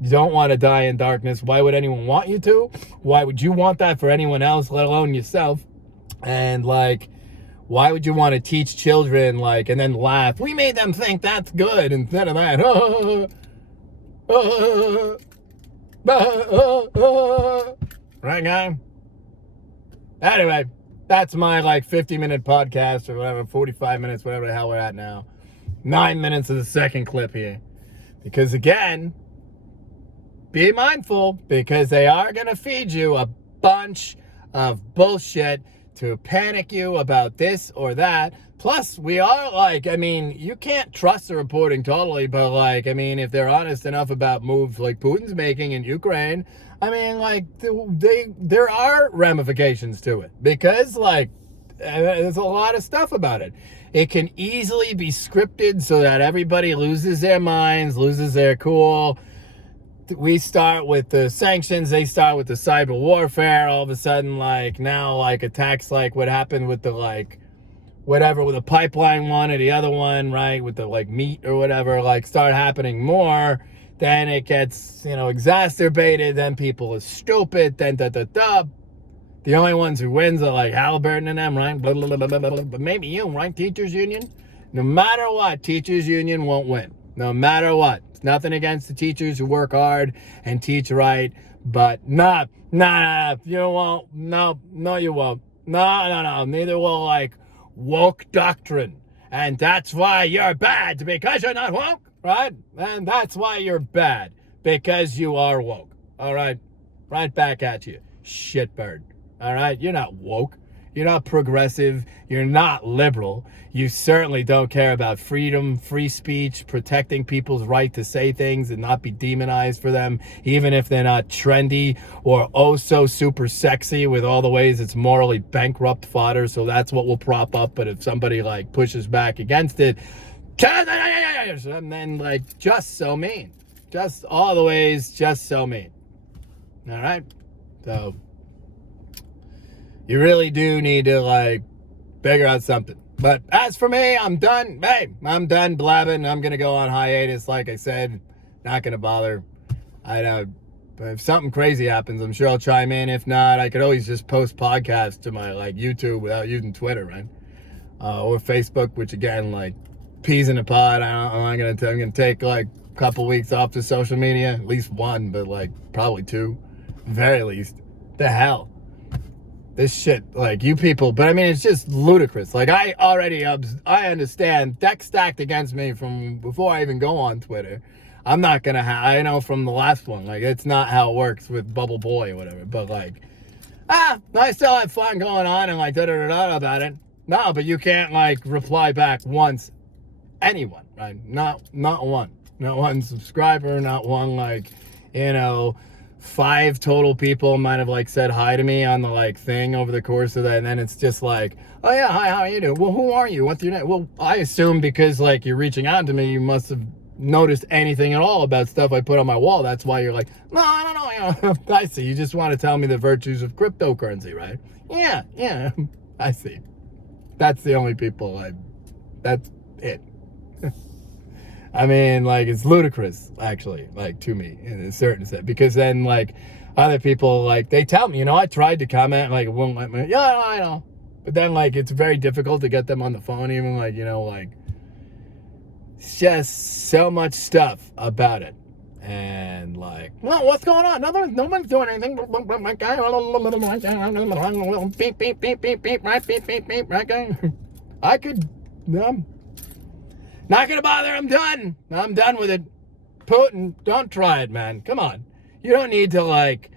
You don't want to die in darkness. Why would anyone want you to? Why would you want that for anyone else, let alone yourself? And, like, why would you want to teach children, like, and then laugh? We made them think that's good instead of that. Right, guy? Anyway, that's my, like, 50-minute podcast or whatever, 45 minutes, whatever the hell we're at now. 9 minutes of the second clip here. Because, again, be mindful, because they are going to feed you a bunch of bullshit to panic you about this or that. Plus, we are, like, I mean, you can't trust the reporting totally, but, like, I mean, if they're honest enough about moves like Putin's making in Ukraine, I mean, like, there are ramifications to it, because, like, there's a lot of stuff about it. It can easily be scripted so that everybody loses their minds, loses their cool. We start with the sanctions, they start with the cyber warfare. All of a sudden, like, now, like, attacks like what happened with the, like, whatever, with the pipeline one or the other one, right, with the, like, meat or whatever, like, start happening more. Then it gets, exacerbated. Then people are stupid. Then the only ones who wins are, like, Halliburton and them, right? Blah, blah, blah, blah, blah. But maybe you, right? Teachers union. No matter what, teachers union won't win. No matter what. It's nothing against the teachers who work hard and teach right. But nah, you won't. No, you won't. No. Neither will, like, woke doctrine. And that's why you're bad, because you're not woke, right? And that's why you're bad, because you are woke. All right? Right back at you, shitbird. All right? You're not woke. You're not progressive. You're not liberal. You certainly don't care about freedom, free speech, protecting people's right to say things and not be demonized for them, even if they're not trendy or oh so super sexy with all the ways it's morally bankrupt fodder. So that's what will prop up. But if somebody, like, pushes back against it, and then, like, just so mean. Just all the ways, just so mean. All right? So you really do need to, like, figure out something. But as for me, I'm done. Hey, I'm done blabbing. I'm going to go on hiatus, like I said. Not going to bother. If something crazy happens, I'm sure I'll chime in. If not, I could always just post podcasts to my, like, YouTube without using Twitter, right? Or Facebook, which, again, like, peas in a pod. I'm going to take, like, a couple weeks off the social media. At least one, but, like, probably two. Very least. The hell? This shit, like, you people, but I mean, it's just ludicrous. Like, I understand, deck stacked against me from before I even go on Twitter. I'm not gonna I know from the last one, like, it's not how it works with Bubble Boy or whatever, but, like, I still have fun going on and, like, da-da-da-da about it. No, but you can't, like, reply back once, anyone, right? Not one. Not one subscriber, not one, like, 5 total people might have, like, said hi to me on the, like, thing over the course of that, and then it's just like, oh yeah, hi, how are you doing? Well, who are you? What's your name? Well, I assume because, like, you're reaching out to me, you must have noticed anything at all about stuff I put on my wall. That's why you're like, no, I don't know. I see. You just want to tell me the virtues of cryptocurrency, right? Yeah. I see. That's the only people that's it. I mean, like, it's ludicrous, actually, like, to me, in a certain sense. Because then, like, other people, like, they tell me, I tried to comment, like, it won't let me. Yeah, I know. But then, like, it's very difficult to get them on the phone, even, like, like, it's just so much stuff about it. And like, well, what's going on? No one's doing anything. Beep, beep, beep, beep, beep, right, beep, beep, beep, right. I could, not gonna bother. I'm done with it. Putin, don't try it, man. Come on. You don't need to like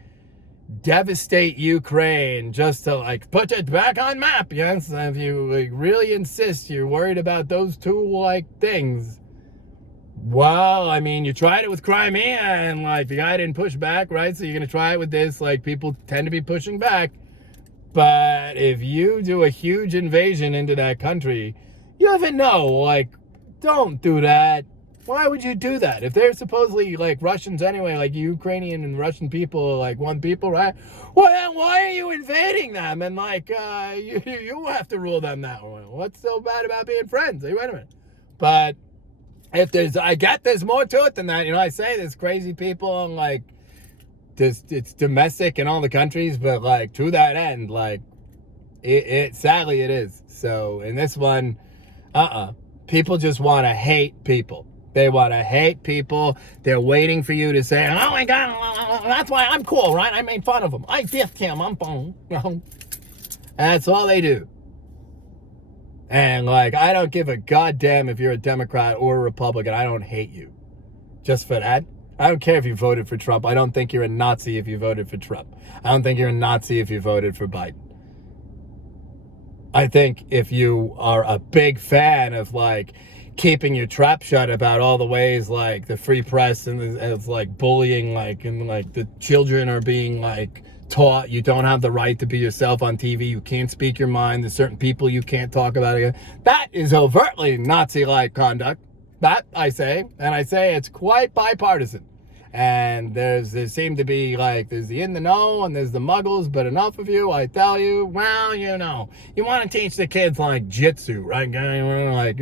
devastate Ukraine just to like put it back on map. Yes, if you like really insist you're worried about those two like things. Well, I mean, you tried it with Crimea and like the guy didn't push back, right? So you're gonna try it with this. Like, people tend to be pushing back. But if you do a huge invasion into that country, you even know, like, don't do that. Why would you do that? If they're supposedly like Russians anyway, like Ukrainian and Russian people, like one people, right? Well, then why are you invading them? And like, you have to rule them that way. What's so bad about being friends? Hey, wait a minute. But I get there's more to it than that. You know, I say there's crazy people and like, it's domestic in all the countries, but like to that end, like it sadly it is. So in this one, people just want to hate people. They want to hate people. They're waiting for you to say, oh my God, that's why I'm cool, right? I made fun of him. I dissed him. I'm fine. That's all they do. And like, I don't give a goddamn if you're a Democrat or a Republican. I don't hate you just for that. I don't care if you voted for Trump. I don't think you're a Nazi if you voted for Trump. I don't think you're a Nazi if you voted for Biden. I think if you are a big fan of like keeping your trap shut about all the ways like the free press and it's like bullying, like, and like the children are being like taught you don't have the right to be yourself on TV, you can't speak your mind, there's certain people you can't talk about again. That is overtly Nazi-like conduct. That I say, and I say it's quite bipartisan. And there seem to be like, there's the in the know and there's the muggles, but enough of you, I tell you, well, you know, you want to teach the kids like jitsu, right? Like,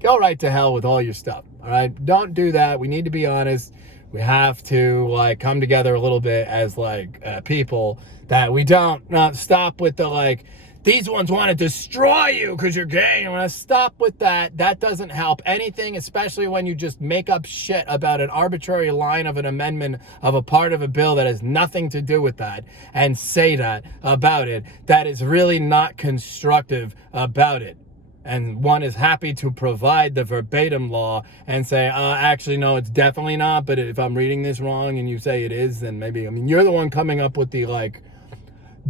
go right to hell with all your stuff, all right? Don't do that. We need to be honest. We have to like come together a little bit as like people, that we don't stop with the like, these ones want to destroy you because you're gay. I want to stop with that. That doesn't help anything, especially when you just make up shit about an arbitrary line of an amendment of a part of a bill that has nothing to do with that and say that about it. That is really not constructive about it. And one is happy to provide the verbatim law and say, actually, no, it's definitely not. But if I'm reading this wrong and you say it is, then maybe, I mean, you're the one coming up with the like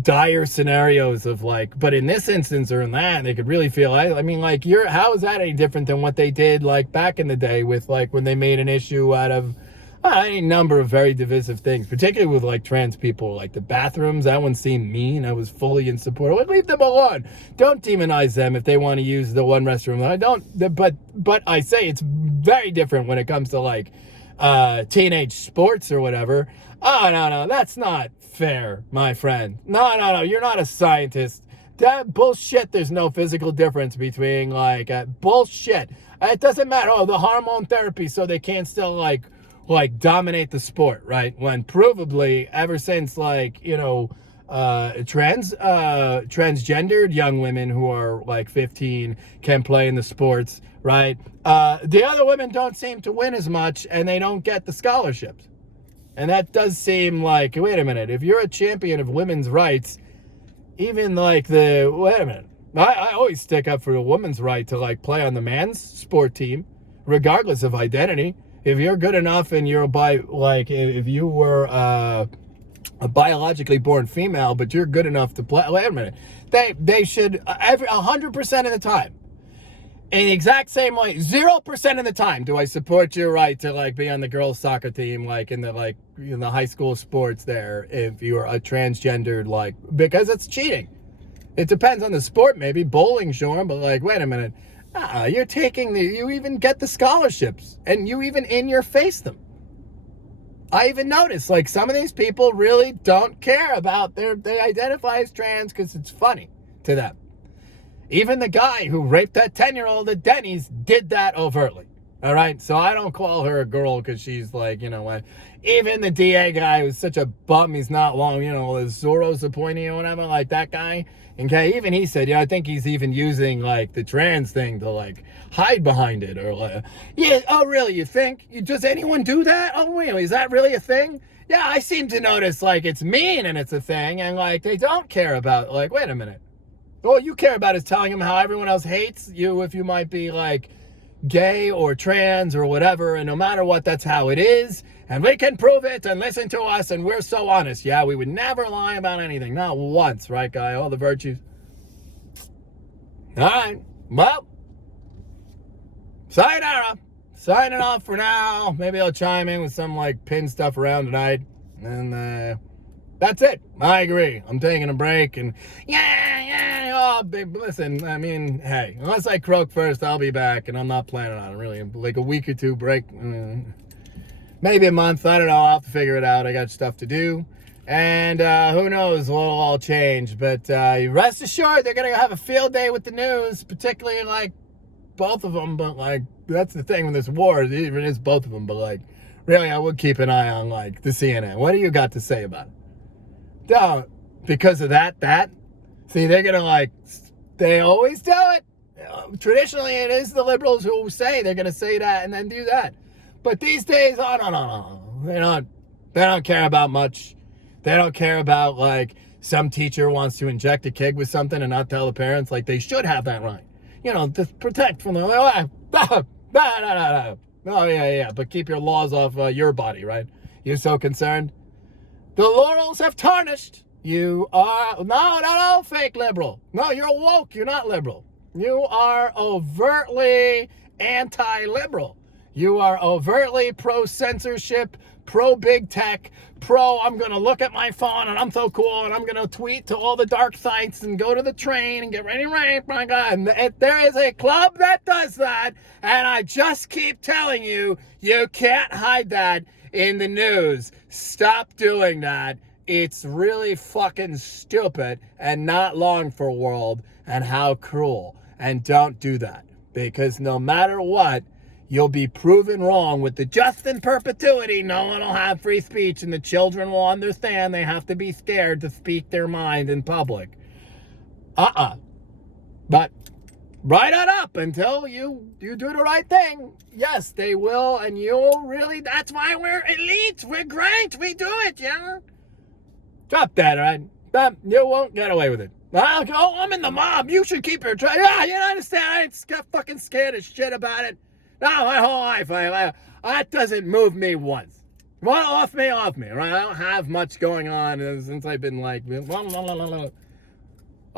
dire scenarios of like, but in this instance or in that, they could really feel, I mean, like, how is that any different than what they did like back in the day with like when they made an issue out of any number of very divisive things, particularly with like trans people, like the bathrooms. That one seemed mean. I was fully in support. Like, leave them alone. Don't demonize them if they want to use the one restroom. I don't, but I say it's very different when it comes to like teenage sports or whatever. Oh, no, that's not fair, my friend. No, you're not a scientist. That bullshit. There's no physical difference between like bullshit. It doesn't matter. Oh, the hormone therapy, so they can't still like dominate the sport, right? When provably ever since like, you know, transgendered young women who are like 15 can play in the sports, right? The other women don't seem to win as much and they don't get the scholarships. And that does seem like, wait a minute, if you're a champion of women's rights, even like wait a minute, I always stick up for a woman's right to like play on the man's sport team, regardless of identity. If you're good enough and you're if you were a biologically born female, but you're good enough to play, wait a minute, they should 100% of the time, in the exact same way, 0% of the time do I support your right to like be on the girls' soccer team, like in the high school sports there, if you're a transgendered, like, because it's cheating. It depends on the sport, maybe bowling, sure, but like, wait a minute, you're taking you even get the scholarships and you even in your face them. I even noticed like some of these people really don't care about they identify as trans because it's funny to them. Even the guy who raped that 10-year-old at Denny's did that overtly. All right, so I don't call her a girl because she's like, even the DA guy who's such a bum, he's not long, the Zoros appointee or whatever, like that guy. Okay, even he said, I think he's even using like the trans thing to like hide behind it or like, yeah, oh really, you think? Does anyone do that? Oh really, is that really a thing? Yeah, I seem to notice like it's mean and it's a thing and like they don't care about, like, wait a minute. All you care about is telling them how everyone else hates you if you might be like gay or trans or whatever, and no matter what, that's how it is, and we can prove it, and listen to us, and we're so honest. Yeah, we would never lie about anything, not once, right, guy? All the virtues. All right, well, sayonara. Signing off for now. Maybe I'll chime in with some like pin stuff around tonight, and that's it. I agree. I'm taking a break, and oh, babe, listen, I mean, hey, unless I croak first, I'll be back, and I'm not planning on it, really. Like a week or two break, maybe a month, I don't know, I'll have to figure it out. I got stuff to do, and who knows what'll all change, but rest assured, they're going to have a field day with the news, particularly, like, both of them, but, like, that's the thing with this war, it even is both of them, but, like, really, I would keep an eye on, like, the CNN. What do you got to say about it? Don't, because of that, see, they're going to like, they always do it. Traditionally, it is the liberals who say they're going to say that and then do that. But these days, oh, no. They don't care about much. They don't care about, like, some teacher wants to inject a kid with something and not tell the parents. Like, they should have that right. To protect from the, no. Oh, yeah, but keep your laws off your body, right? You're so concerned. The laurels have tarnished. You are, no, fake liberal. No, you're woke. You're not liberal. You are overtly anti-liberal. You are overtly pro-censorship, pro-big tech, I'm going to look at my phone and I'm so cool and I'm going to tweet to all the dark sites and go to the train and get ready to rape, my God. And there is a club that does that, and I just keep telling you, you can't hide that in the news. Stop doing that. It's really fucking stupid and not long for world, and how cruel. And don't do that, because no matter what, you'll be proven wrong with the just in perpetuity. No one will have free speech, and the children will understand they have to be scared to speak their mind in public. But right on up until you do the right thing. Yes, they will, and you'll really, that's why we're elite. We're great. We do it, yeah? Drop that, right? You won't get away with it. I'm in the mob. You should keep your trade. Yeah, you understand? I ain't fucking scared as shit about it. No, my whole life, that doesn't move me once. Well, off me, right? I don't have much going on since I've been like, a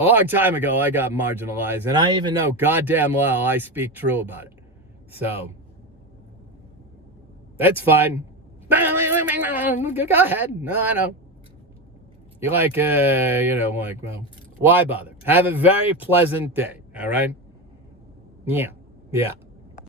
long time ago, I got marginalized, and I even know goddamn well I speak true about it. So, that's fine. Go ahead. No, I know. You like, well, why bother? Have a very pleasant day, all right? Yeah.